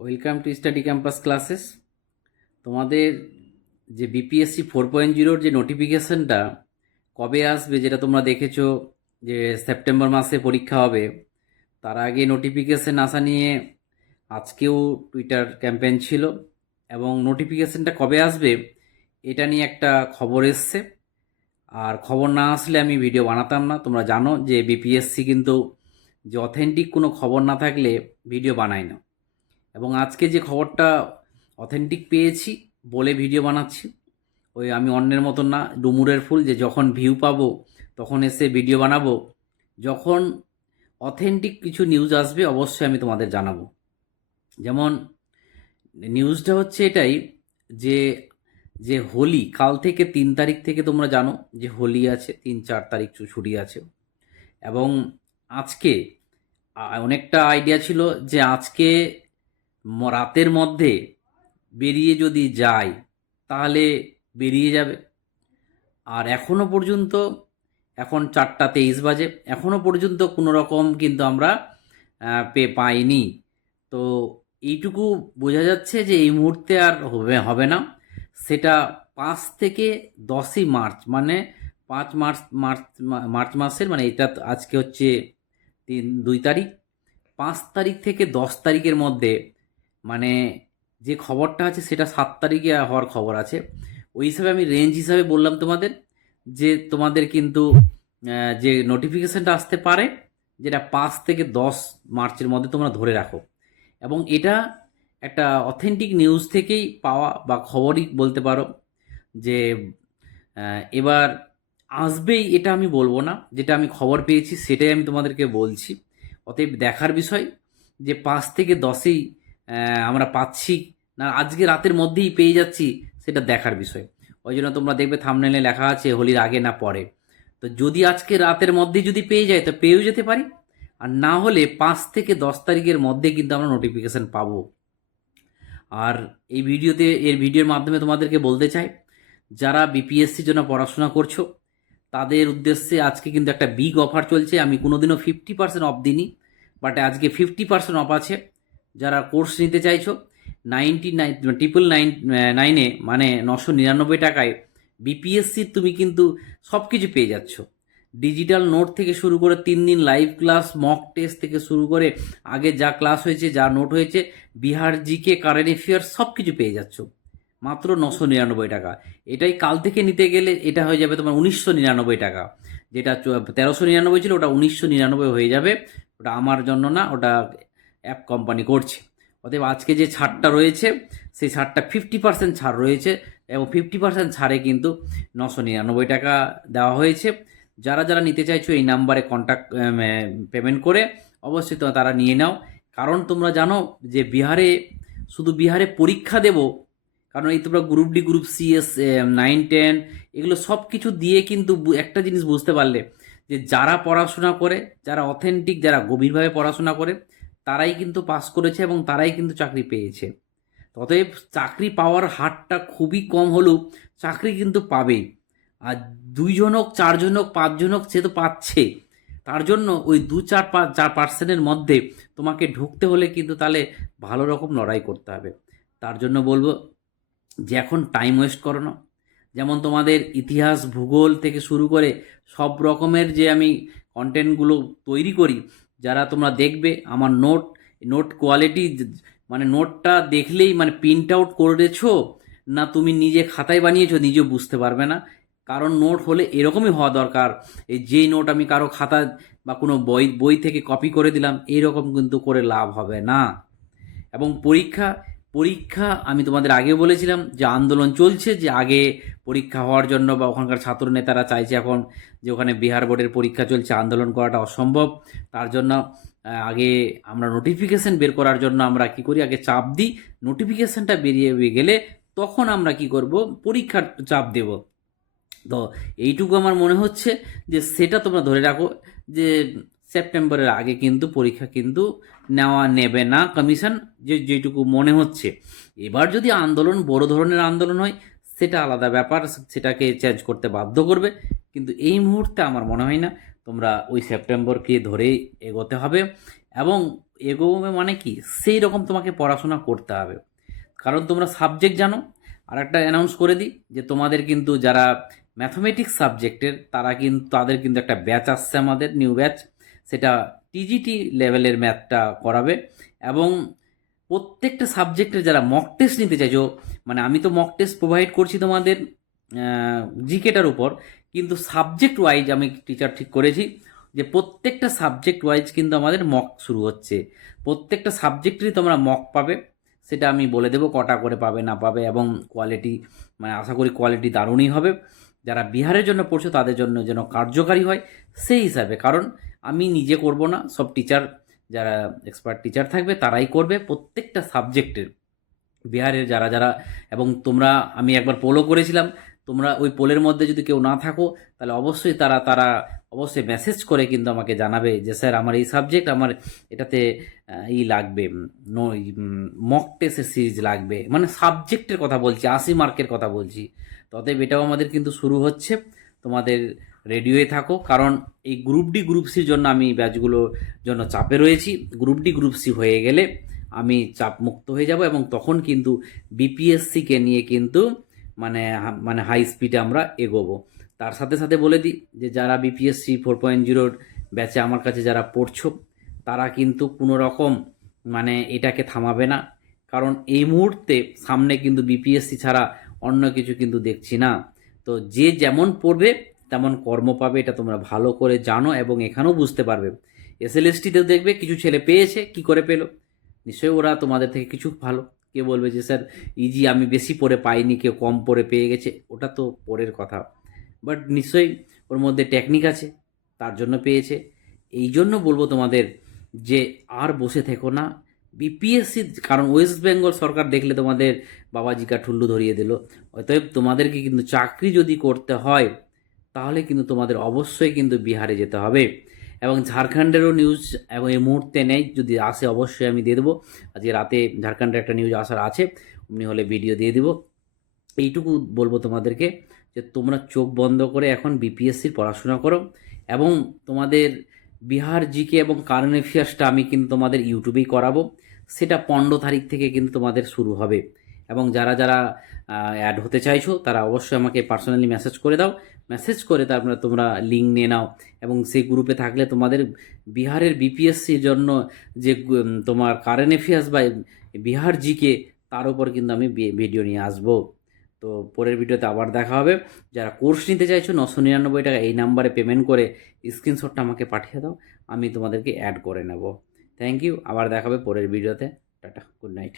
Welcome to study campus classes. তোমাদের যে BPSC 4.0-র যে নোটিফিকেশনটা কবে আসবে, যেটা তোমরা দেখেছো যে সেপ্টেম্বর মাসে পরীক্ষা হবে, তার আগে নোটিফিকেশন আসা নিয়ে আজকেও টুইটার ক্যাম্পেইন ছিল এবং নোটিফিকেশনটা কবে আসবে এটা নিয়ে একটা খবর এসছে। আর খবর না আসলে আমি ভিডিও বানাতাম না। তোমরা জানো যে বিপিএসসি কিন্তু যে অথেন্টিক কোনো খবর না থাকলে ভিডিও বানায় না, এবং আজকে যে খবরটা অথেন্টিক পেয়েছি বলে ভিডিও বানাচ্ছি। ওই আমি অন্যের মতন না, ডুমুরের ফুল যে যখন ভিউ পাবো তখন এসে ভিডিও বানাবো। যখন অথেন্টিক কিছু নিউজ আসবে অবশ্যই আমি তোমাদের জানাবো। যেমন নিউজটা হচ্ছে এটাই যে যে হোলি কাল থেকে 3 তারিখ থেকে তোমরা জানো যে হোলি আছে, 3-4 তারিখ ছুটি আছে। এবং আজকে অনেকটা আইডিয়া ছিল যে আজকে রাতের মধ্যে বেরিয়ে যদি যায় তাহলে বেরিয়ে যাবে। আর এখনো পর্যন্ত, এখন 4টা 23 বাজে, এখনো পর্যন্ত কোনো রকম কিন্তু আমরা পাইনি। তো এইটুকু বোঝা যাচ্ছে যে এই মুহূর্তে আর হবে হবে না। সেটা 5 থেকে 10ই মার্চ, মানে 5 মার্চ, মার্চ মাসের, মানে এটা আজকে হচ্ছে 2 তারিখ, 5 তারিখ থেকে 10 তারিখের মধ্যে, মানে যে খবরটা আছে সেটা 7 তারিখে হওয়ার খবর আছে। ওই হিসাবে আমি রেঞ্জ হিসাবে বললাম তোমাদের যে তোমাদের কিন্তু যে নোটিফিকেশনটা আসতে পারে যেটা 5 থেকে 10 মার্চের মধ্যে তোমরা ধরে রাখো। এবং এটা একটা অথেন্টিক নিউজ থেকেই পাওয়া বা খবরই বলতে পারো যে এবার আসবেই এটা আমি বলবো না, যেটা আমি খবর পেয়েছি সেটাই আমি তোমাদেরকে বলছি। অতএব দেখার বিষয় যে 5 থেকে 10ই আমরা পাচ্ছি না আজকে রাতের মধ্যেই পেয়ে যাচ্ছি, সেটা দেখার বিষয়। ওই জন্য তোমরা দেখবে থাম্বনেইলে লেখা আছে হোলির আগে না পরে। তো যদি আজকে রাতের মধ্যেই যদি পেয়ে যায় তো পেয়েও যেতে পারি, আর না হলে 5 থেকে 10 তারিখের মধ্যে কিন্তু আমরা নোটিফিকেশন পাবো। আর এর ভিডিওর মাধ্যমে তোমাদেরকে বলতে চাই, যারা বিপিএসসির জন্য পড়াশোনা করছো তাদের উদ্দেশ্যে আজকে কিন্তু একটা বিগ অফার চলছে। আমি কোনোদিনও 50% অফ দিইনি, বাট আজকে 50% অফ আছে। যারা কোর্স নিতে চাইছো 999 মানে 999 টাকায় বিপিএসসির তুমি কিন্তু সব কিছু পেয়ে যাচ্ছ। ডিজিটাল নোট থেকে শুরু করে 3 দিন লাইভ ক্লাস, মক টেস্ট থেকে শুরু করে আগে যা ক্লাস হয়েছে, যা নোট হয়েছে, বিহার জিকে, কারেন্ট অ্যাফেয়ার্স সব কিছু পেয়ে যাচ্ছ মাত্র 999 টাকা। এটাই কাল থেকে নিতে গেলে এটা হয়ে যাবে তোমার 1999 টাকা। যেটা 1399 ছিল ওটা 1999 হয়ে যাবে। ওটা আমার জন্য না, ওটা অ্যাপ কোম্পানি করছে। অতএব আজকে যে ছাড়টা রয়েছে সেই ছাড়টা 50% ছাড় রয়েছে, এবং 50% ছাড়ে কিন্তু 999 টাকা দেওয়া হয়েছে। যারা যারা নিতে চাইছো এই নাম্বারে কন্ট্যাক্ট পেমেন্ট করে অবশ্যই তো তারা নিয়ে নাও। কারণ তোমরা জানো যে শুধু বিহারে পরীক্ষা দেব, কারণ এই তোমরা group D, group C, S 9-10 এগুলো সব কিছু দিয়ে কিন্তু একটা জিনিস বুঝতে পারলে যে যারা পড়াশোনা করে, যারা অথেন্টিক, যারা গভীরভাবে পড়াশোনা করে তারাই কিন্তু পাস করেছে এবং তারাই কিন্তু চাকরি পেয়েছে। অতএব চাকরি পাওয়ার হারটা খুবই কম হলেও চাকরি কিন্তু পাবেই। আর 2 জন হোক, 4 জন হোক, 5 জন হোক, সে তো পাচ্ছে। তার জন্য ওই 2-4% মধ্যে তোমাকে ঢুকতে হলে কিন্তু তাহলে ভালো রকম লড়াই করতে হবে। তার জন্য বলবো যে এখন টাইম ওয়েস্ট করো না। যেমন তোমাদের ইতিহাস, ভূগোল থেকে শুরু করে সব রকমের যে আমি কন্টেন্টগুলো তৈরি করি, যারা তোমরা দেখবে আমার নোট কোয়ালিটি, মানে নোটটা দেখলেই মানে প্রিন্ট আউট করেছো না তুমি নিজে খাতায় বানিয়েছো নিজেও বুঝতে পারবে না। কারণ নোট হলে এরকমই হওয়া দরকার। এই যেই নোট আমি কারো খাতা বা কোনো বই থেকে কপি করে দিলাম, এইরকম কিন্তু করে লাভ হবে না। এবং পরীক্ষা পরীক্ষা আমি তোমাদের আগে বলেছিলাম যে আন্দোলন চলছে, যে আগে পরীক্ষা হওয়ার জন্য বা ওখানকার ছাত্র নেতারা চাইছে এখন যে ওখানে বিহার বোর্ডের পরীক্ষা চলছে, আন্দোলন করাটা অসম্ভব। তার জন্য আগে আমরা নোটিফিকেশন বের করার জন্য আমরা কি করি, আগে চাপ দিই। নোটিফিকেশনটা বেরিয়ে গেলে তখন আমরা কি করব, পরীক্ষার চাপ দেব। তো এইটুকু আমার মনে হচ্ছে যে সেটা তোমরা ধরে রাখো যে সেপ্টেম্বরের আগে কিন্তু পরীক্ষা কিন্তু নেবে না কমিশন, যেটুকু মনে হচ্ছে। এবার যদি আন্দোলন বড় ধরনের আন্দোলন হয় সেটা আলাদা ব্যাপার, সেটাকে চেঞ্জ করতে বাধ্য করবে। কিন্তু এই মুহূর্তে আমার মনে হয় না, তোমরা ওই সেপ্টেম্বরকে ধরেই এগোতে হবে। এবং এগোবে মানে কি, সেই রকম তোমাকে পড়াশোনা করতে হবে। কারণ তোমরা সাবজেক্ট জানো। আর একটা অ্যানাউন্স করে দিই যে তোমাদের কিন্তু যারা ম্যাথমেটিক্স সাবজেক্টের তাদের কিন্তু একটা ব্যাচ আসছে, আমাদের নিউ ব্যাচ। সেটা টিজিটি লেভেলের ম্যাথটা করাবে। এবং প্রত্যেকটা সাবজেক্টের যারা মক টেস্ট নিতে চাইছো, মানে আমি তো মক টেস্ট প্রোভাইড করছি তোমাদের জিকেটার উপর, কিন্তু সাবজেক্ট ওয়াইজ আমি টিচার ঠিক করেছি যে প্রত্যেকটা সাবজেক্ট ওয়াইজ কিন্তু আমাদের মক শুরু হচ্ছে। প্রত্যেকটা সাবজেক্টেরই তোমরা মক পাবে, সেটা আমি বলে দেবো কটা করে পাবে না পাবে। এবং কোয়ালিটি, মানে আশা করি কোয়ালিটি দারুণই হবে। যারা বিহারের জন্য পড়ছো তাদের জন্য যেন কার্যকারী হয় সেই হিসাবে, কারণ আমি নিজে করব না, সব টিচার, যারা এক্সপার্ট টিচার থাকবে তারাই করবে প্রত্যেকটা সাবজেক্টের, বিহারের যারা যারা। এবং তোমরা, আমি একবার পোলও করেছিলাম, তোমরা ওই পোলের মধ্যে যদি কেউ না থাকো তাহলে অবশ্যই তারা তারা অবশ্যই মেসেজ করে কিন্তু আমাকে জানাবে যে স্যার আমার এই সাবজেক্ট, আমার এটাতে ই লাগবে, মক টেস্টের সিরিজ লাগবে, মানে সাবজেক্টের কথা বলছি, 80 মার্কের কথা বলছি। অতএব এটাও আমাদের কিন্তু শুরু হচ্ছে। তোমাদের রেডি হয়ে থাকো, কারণ এই গ্রুপ ডি গ্রুপ সির জন্য আমি ব্যাচগুলোর জন্য চাপে রয়েছি। গ্রুপ ডি গ্রুপ সি হয়ে গেলে আমি চাপ মুক্ত হয়ে যাব, এবং তখন কিন্তু বিপিএসসিকে নিয়ে কিন্তু মানে মানে হাই স্পিডে আমরা এগোবো। তার সাথে সাথে বলে দিই যে যারা বিপিএসসি 4.0 ব্যাচে আমার কাছে যারা পড়ছো, তারা কিন্তু কোনো রকম মানে এটাকে থামাবে না। কারণ এই মুহূর্তে সামনে কিন্তু বিপিএসসি ছাড়া অন্য কিছু কিন্তু দেখছি না। তো যে যেমন পড়বে তেমন কর্ম পাবে, এটা তোমরা ভালো করে জানো এবং এখানেও বুঝতে পারবে। এসএলএসটিতেও দেখবে কিছু ছেলে পেয়েছে, কি করে পেলো, নিশ্চয়ই ওরা তোমাদের থেকে কিছু ভালো। কে বলবে যে স্যার ইজি আমি বেশি পড়ে পাইনি, কেউ কম পড়ে পেয়ে গেছে, ওটা তো পরের কথা। বাট নিশ্চয়ই ওর মধ্যে টেকনিক আছে, তার জন্য পেয়েছে। এই জন্য বলবো তোমাদের যে আর বসে থেকো না, বিপিএসসি, কারণ ওয়েস্ট বেঙ্গল সরকার দেখলে তোমাদের বাবাজিকা ঠুল্লু ধরিয়ে দিল। অতএব তোমাদেরকে কিন্তু চাকরি যদি করতে হয় তাহলে কিন্তু তোমাদের অবশ্যই কিন্তু বিহারে যেতে হবে। এবং ঝাড়খণ্ডেরও নিউজ এবং এই মুহূর্তে নেই, যদি আসে অবশ্যই আমি দিয়ে দেবো। আজকে রাতে ঝাড়খণ্ডের একটা নিউজ আসার আছে, অমনি হলে ভিডিও দিয়ে দেবো। এইটুকু বলবো তোমাদেরকে যে তোমরা চোখ বন্ধ করে এখন বিপিএসসির পড়াশোনা করো। এবং তোমাদের বিহার জিকে এবং কারেন্ট অ্যাফেয়ার্সটা আমি কিন্তু তোমাদের ইউটিউবেই করাবো, সেটা 15 তারিখ থেকে কিন্তু তোমাদের শুরু হবে। এবং যারা যারা অ্যাড হতে চাইছো তারা অবশ্যই আমাকে পার্সোনালি মেসেজ করে দাও। মেসেজ করে তারপরে তোমরা লিঙ্ক নিয়ে নাও, এবং সেই গ্রুপে থাকলে তোমাদের বিহারের বিপিএসসির জন্য যে তোমার কারেন্ট অ্যাফেয়ার্স বা বিহার জিকে, তার উপর কিন্তু আমি ভিডিও নিয়ে আসবো। তো পরের ভিডিওতে আবার দেখা হবে। যারা কোর্স নিতে চাইছো 999 টাকা এই নাম্বারে পেমেন্ট করে স্ক্রিনশটটা আমাকে পাঠিয়ে দাও, আমি তোমাদেরকে অ্যাড করে নেব। থ্যাংক ইউ, আবার দেখা হবে পরের ভিডিওতে। Tata, good night.